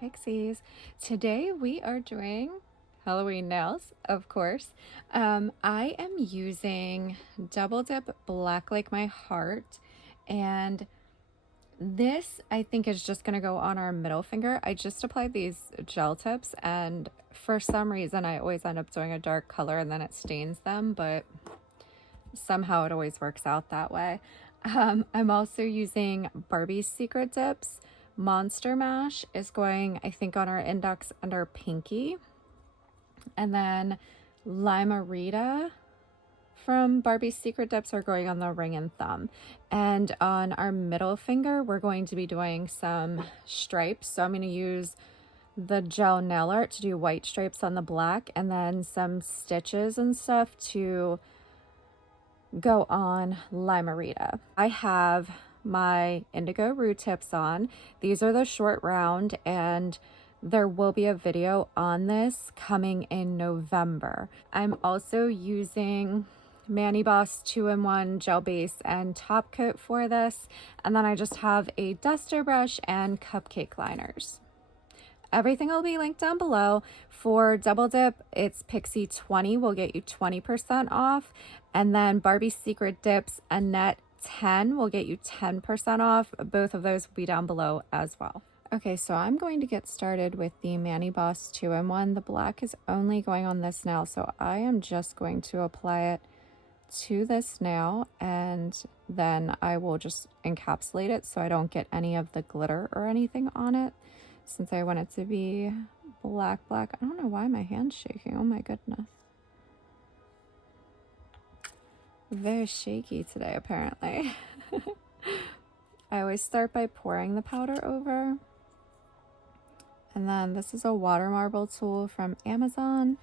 Pixies. Today we are doing Halloween nails, of course. I am using Double Dip Black Like My Heart, and this I think is just going to go on our middle finger. I just applied these gel tips, and for some reason I always end up doing a dark color and then it stains them, but somehow it always works out that way. I'm also using Barbie's Secret Dips. Monster Mash is going, I think, on our index and our pinky. And then Lime-arita from Barbie's Secret Dips are going on the ring and thumb. And on our middle finger, we're going to be doing some stripes. So I'm going to use the gel nail art to do white stripes on the black, and then some stitches and stuff to go on Lime-arita. I have my Indigo root tips on. These are the short round, and there will be a video on this coming in November. I'm also using Mani Boss 2-in-1 gel base and top coat for this, and then I just have a duster brush and cupcake liners. Everything will be linked down below. For Double Dip, it's Pixie 20 will get you 20% off. And then Barbie Secret Dips Annette 10 will get you 10% off. Both of those will be down below as well. Okay, so I'm going to get started with the Mani Boss 2-in-1. The black is only going on this nail, so I am just going to apply it to this nail, and then I will just encapsulate it so I don't get any of the glitter or anything on it. Since I want it to be black. I don't know why my hand's shaking. Oh my goodness. Very shaky today, apparently. I always start by pouring the powder over. And then this is a water marble tool from Amazon,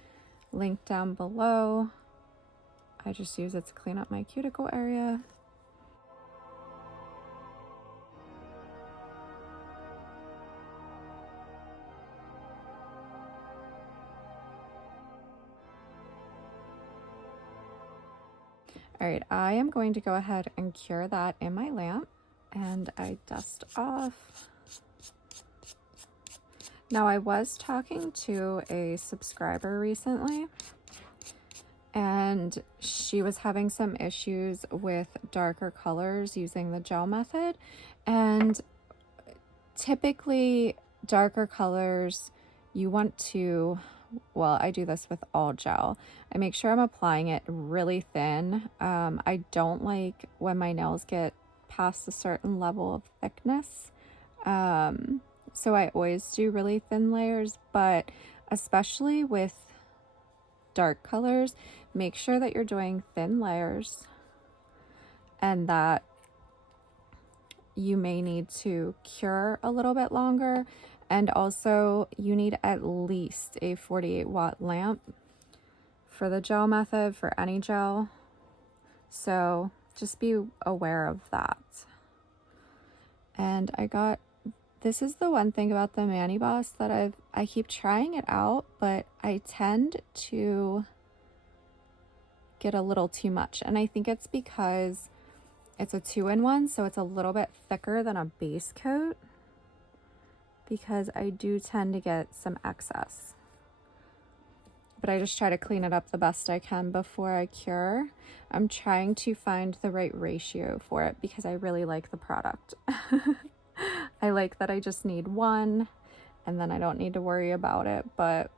linked down below. I just use it to clean up my cuticle area. All right, I am going to go ahead and cure that in my lamp, and I dust off. Now, I was talking to a subscriber recently, and she was having some issues with darker colors using the gel method. And typically darker colors, you want to, well, I do this with all gel. I make sure I'm applying it really thin. I don't like when my nails get past a certain level of thickness. So I always do really thin layers, but especially with dark colors, make sure that you're doing thin layers and that you may need to cure a little bit longer. And also you need at least a 48-watt lamp for the gel method, for any gel. So just be aware of that. And this is the one thing about the Mani Boss that I keep trying it out, but I tend to get a little too much. And I think it's because it's a 2-in-1, so it's a little bit thicker than a base coat, because I do tend to get some excess. But I just try to clean it up the best I can before I cure. I'm trying to find the right ratio for it because I really like the product. I like that I just need one and then I don't need to worry about it. But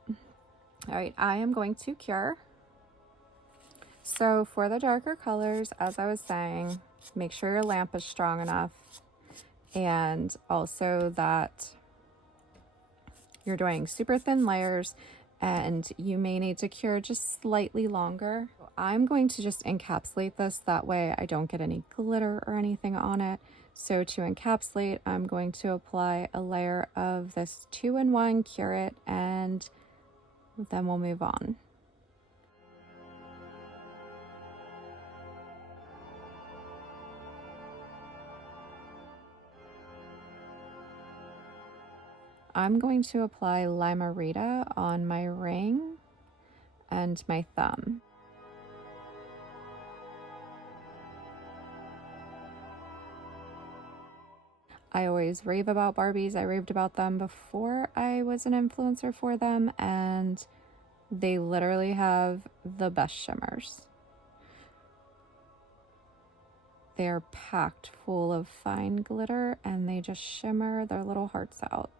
all right, I am going to cure. So for the darker colors, as I was saying, make sure your lamp is strong enough, and also that you're doing super thin layers, and you may need to cure just slightly longer. I'm going to just encapsulate this, that way I don't get any glitter or anything on it. So to encapsulate, I'm going to apply a layer of this 2-in-1, cure it, and then we'll move on. I'm going to apply Lime-arita on my ring and my thumb. I always rave about Barbies. I raved about them before I was an influencer for them, and they literally have the best shimmers. They're packed full of fine glitter and they just shimmer their little hearts out.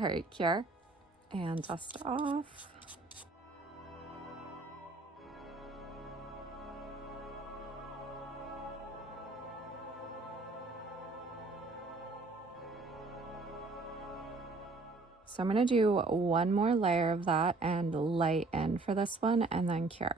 All right, cure and dust it off. So I'm going to do one more layer of that and lighten for this one and then cure.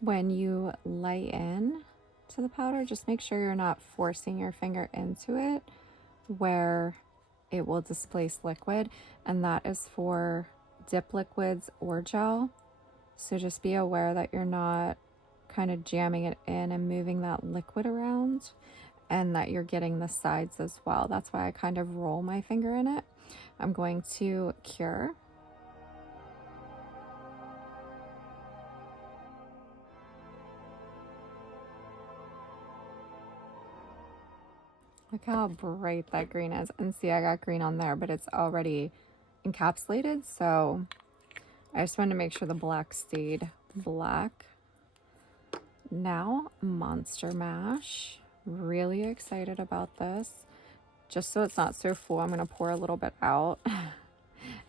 When you lighten to the powder, just make sure you're not forcing your finger into it where it will displace liquid, and that is for dip liquids or gel. So just be aware that you're not kind of jamming it in and moving that liquid around, and that you're getting the sides as well. That's why I kind of roll my finger in it. I'm going to cure. Look how bright that green is. And see, I got green on there, but it's already encapsulated. So I just wanted to make sure the black stayed black. Now, Monster Mash. Really excited about this. Just so it's not so full, I'm going to pour a little bit out.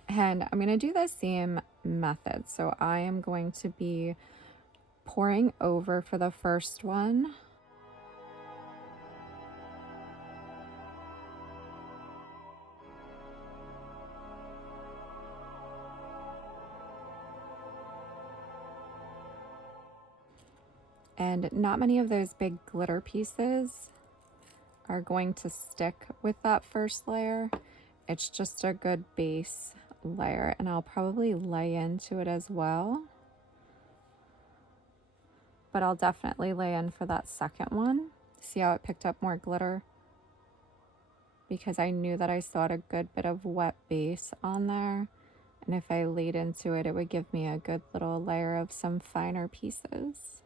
And I'm going to do the same method. So I am going to be pouring over for the first one. And not many of those big glitter pieces are going to stick with that first layer. It's just a good base layer, and I'll probably lay into it as well. But I'll definitely lay in for that second one. See how it picked up more glitter? Because I knew that I still had a good bit of wet base on there. And if I laid into it, it would give me a good little layer of some finer pieces.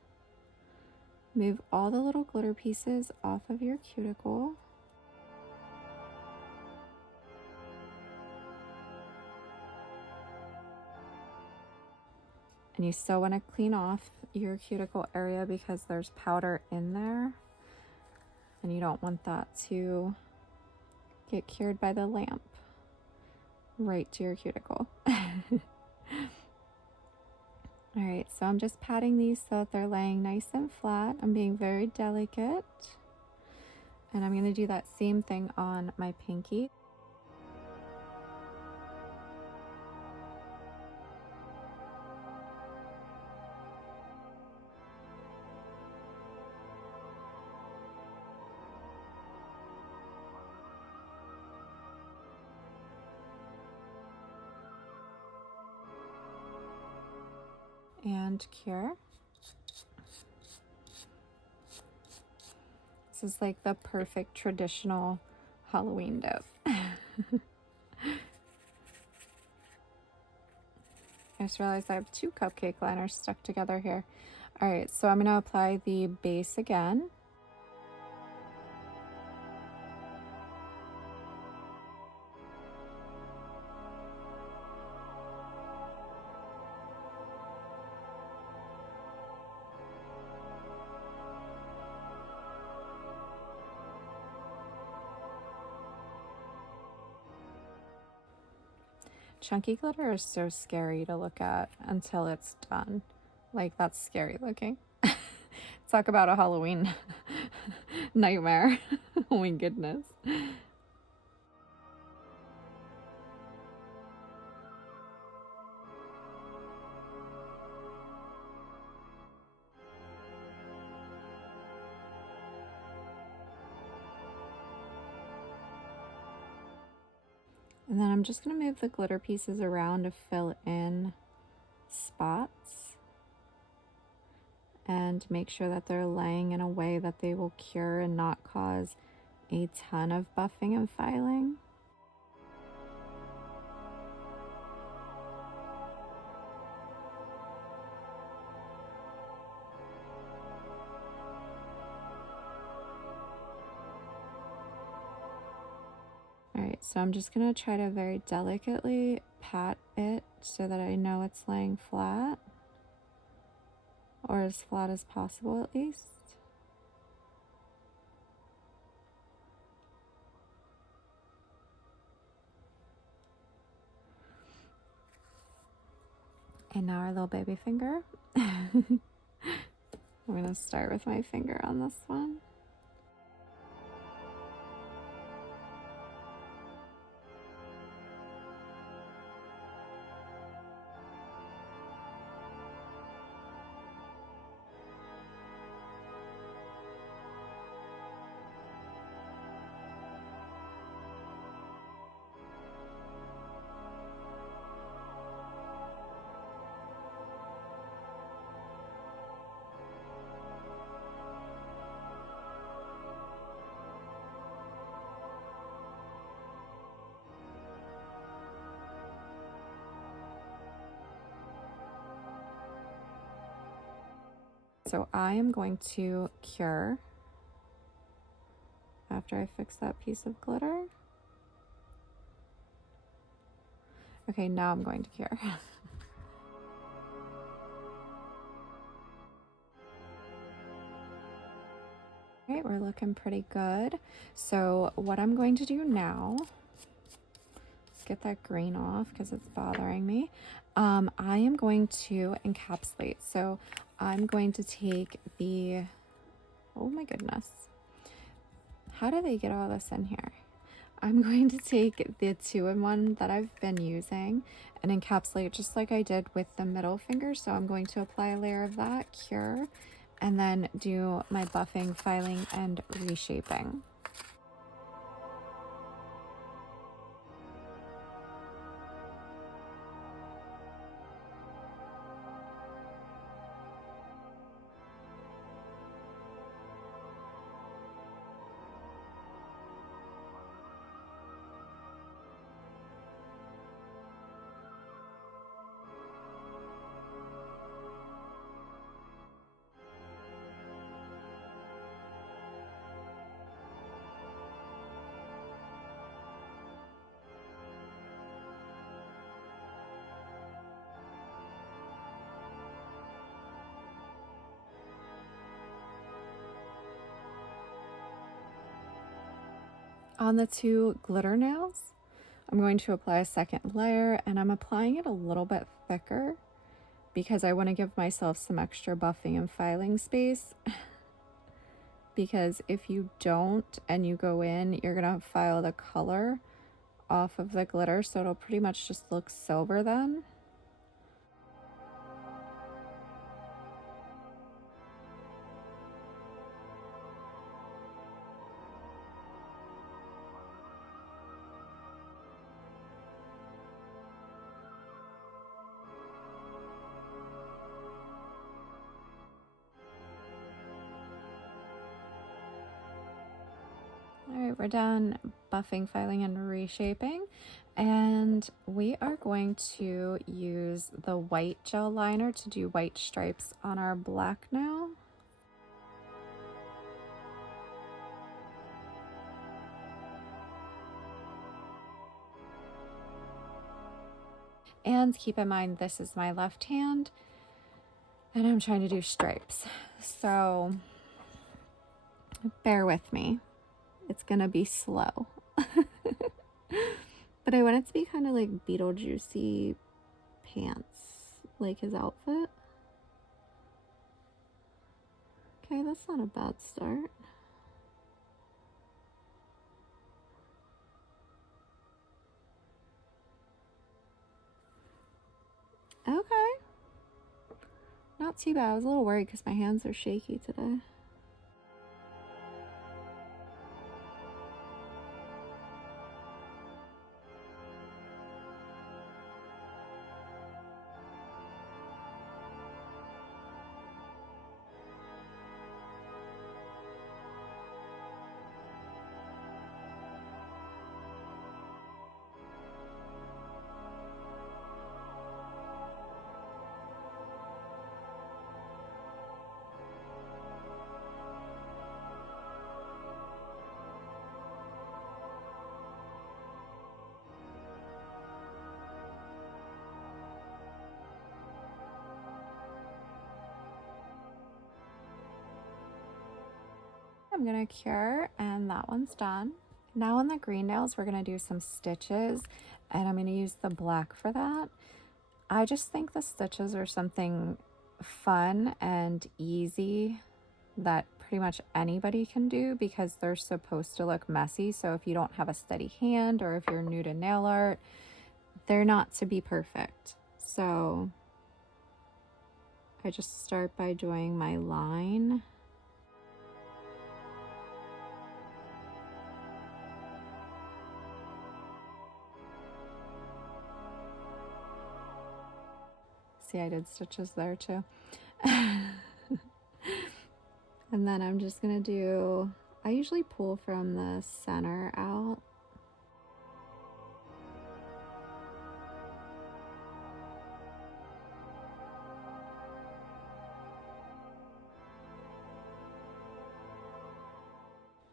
Move all the little glitter pieces off of your cuticle. And you still want to clean off your cuticle area because there's powder in there. And you don't want that to get cured by the lamp right to your cuticle. All right, so I'm just patting these so that they're laying nice and flat. I'm being very delicate. And I'm going to do that same thing on my pinky. And cure. This is like the perfect traditional Halloween dip. I just realized I have 2 cupcake liners stuck together here. All right, so I'm going to apply the base again. chunky glitter is so scary to look at until it's done. Like, that's scary looking. Talk about a Halloween nightmare. Oh my goodness. And then I'm just going to move the glitter pieces around to fill in spots and make sure that they're laying in a way that they will cure and not cause a ton of buffing and filing. Alright, so I'm just going to try to very delicately pat it so that I know it's laying flat, or as flat as possible at least. And now our little baby finger. I'm going to start with my finger on this one. So I am going to cure after I fix that piece of glitter. Okay, now I'm going to cure. Alright, we're looking pretty good. So what I'm going to do now, let's get that green off because it's bothering me. I am going to encapsulate. So I'm going to take the, oh my goodness, how do they get all this in here? I'm going to take the 2-in-1 that I've been using and encapsulate just like I did with the middle finger. So I'm going to apply a layer of that, cure, and then do my buffing, filing, and reshaping. On the 2 glitter nails, I'm going to apply a second layer, and I'm applying it a little bit thicker because I want to give myself some extra buffing and filing space. Because if you don't and you go in, you're going to file the color off of the glitter, so it'll pretty much just look silver then. Alright, we're done buffing, filing, and reshaping. And we are going to use the white gel liner to do white stripes on our black now. And keep in mind, this is my left hand, and I'm trying to do stripes. So bear with me. It's gonna be slow. But I want it to be kind of like Beetlejuicy pants, like his outfit. Okay, that's not a bad start. Okay. Not too bad. I was a little worried because my hands are shaky today. I'm gonna cure, and that one's done. Now on the green nails, we're gonna do some stitches, and I'm gonna use the black for that. I just think the stitches are something fun and easy that pretty much anybody can do because they're supposed to look messy. So if you don't have a steady hand or if you're new to nail art, they're not to be perfect. So I just start by doing my line. See, I did stitches there too. And then I'm just gonna do, I usually pull from the center out.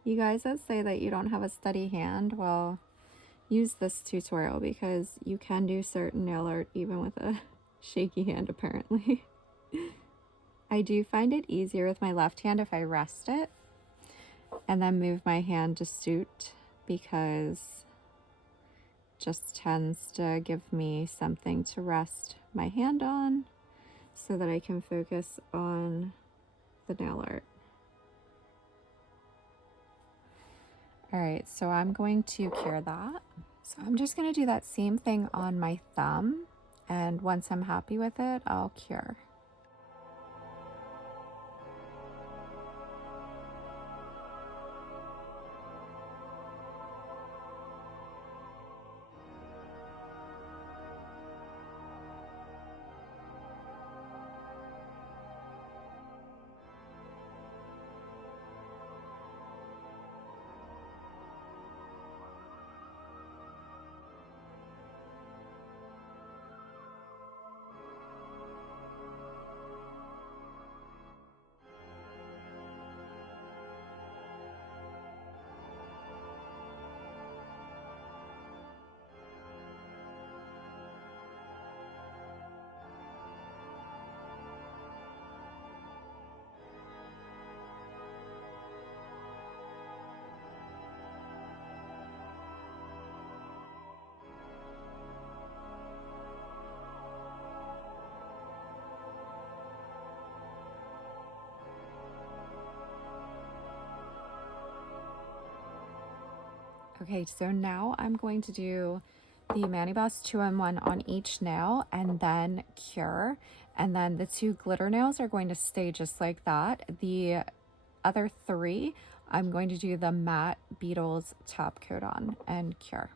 You guys that say that you don't have a steady hand, well, use this tutorial because you can do certain nail art even with a shaky hand apparently. I do find it easier with my left hand if I rest it and then move my hand to suit because it just tends to give me something to rest my hand on so that I can focus on the nail art. All right, so I'm going to cure that. So I'm just going to do that same thing on my thumb, and once I'm happy with it, I'll cure. Okay, so now I'm going to do the Mani Boss 2-in-1 on each nail and then cure. And then the 2 glitter nails are going to stay just like that. The other 3, I'm going to do the matte Beetles top coat on and cure.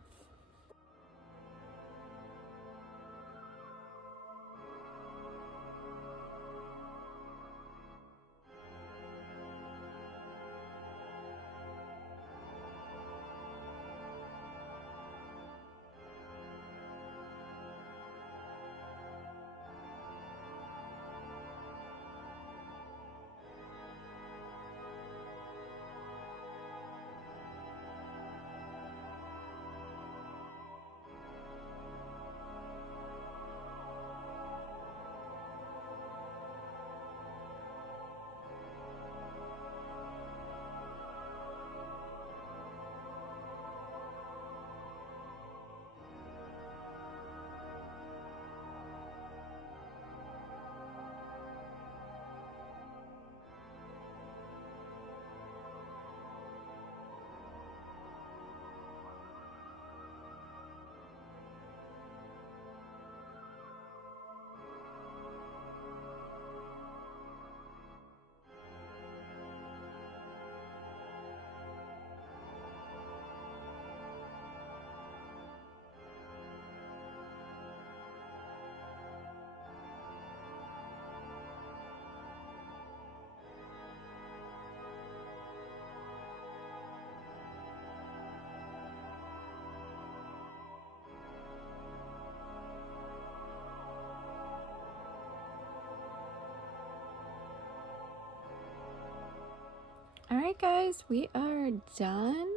Alright guys, we are done.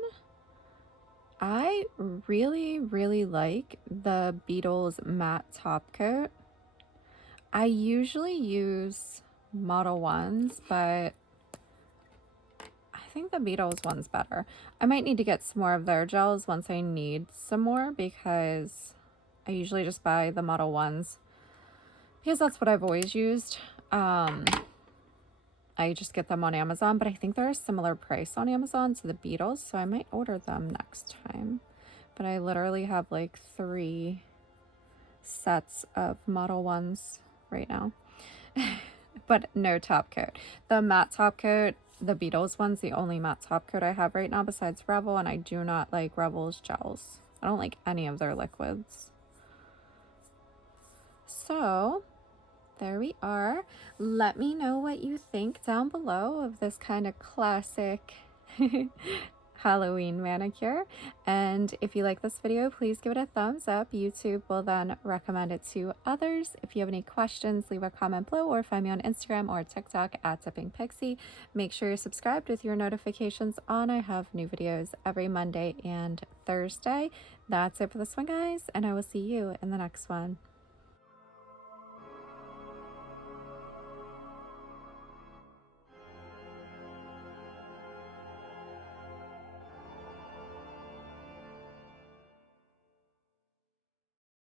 I really like the Beetles matte top coat. I usually use Model 1s, but I think the Beetles one's better. I might need to get some more of their gels once I need some more, because I usually just buy the Model 1s because that's what I've always used. I just get them on Amazon, but I think they're a similar price on Amazon to the Beetles, so I might order them next time. But I literally have like 3 sets of Model 1s right now. But no top coat. The matte top coat, the Beetles one's the only matte top coat I have right now besides Revel, and I do not like Revel's gels. I don't like any of their liquids. So there we are. Let me know what you think down below of this kind of classic Halloween manicure. And if you like this video, please give it a thumbs up. YouTube will then recommend it to others. If you have any questions, leave a comment below or find me on Instagram or TikTok at @tippingpixie. Make sure you're subscribed with your notifications on. I have new videos every Monday and Thursday. That's it for this one, guys, and I will see you in the next one.